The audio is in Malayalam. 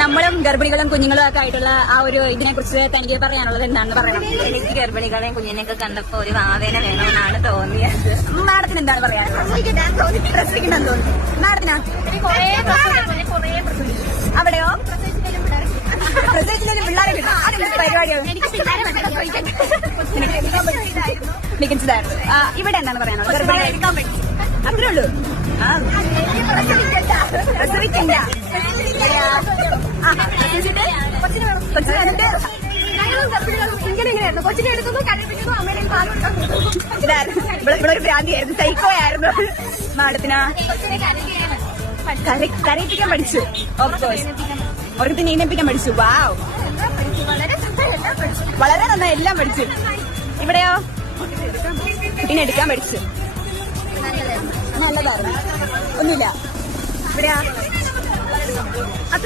നമ്മളും ഗർഭിണികളും കുഞ്ഞുങ്ങളും ഒക്കെ ആയിട്ടുള്ള ആ ഒരു ഇതിനെ കുറിച്ച് തനിക്ക് പറയാനുള്ളത് എന്താണെന്ന് പറയണം. എനിക്ക് ഗർഭിണികളെയും കുഞ്ഞിനെയൊക്കെ കണ്ടപ്പോ ഒരു വാവേന വേണമെന്നാണ് തോന്നിയത്. മാഡത്തിന് എന്താണ് പറയാനുള്ളത്? പ്രസവിക്കണമെന്ന് തോന്നി. മാഡത്തിനാ? അവിടെയോ? പ്രസവിച്ചില്ലെങ്കിൽ പിള്ളേരെ കിട്ടും. അതെന്ത് പരിപാടിയാണ്? മികച്ചതായിരുന്നു. ഇവിടെ എന്താണ് പറയാനുള്ളത്? അത്രേ ഉള്ളൂ. പ്രസവിക്കണ്ട. ഇവളൊരു ഭ്രാന്തിയായിരുന്നു, സൈക്കോയായിരുന്നു. മാഡത്തിനാ? കരയിപ്പിക്കാൻ പഠിച്ചു. ഓഫ്കോഴ്സ് അവർക്ക് നീന്തിപ്പിക്കാൻ പഠിച്ചു. വാവ്, വളരെ നന്നായി എല്ലാം പഠിച്ചു. ഇവിടെയോ? കുട്ടീനെ എടുക്കാൻ പഠിച്ചു. നല്ലതായിരുന്നു. ഒന്നുമില്ല. ഇവിടെയാ? അത്ര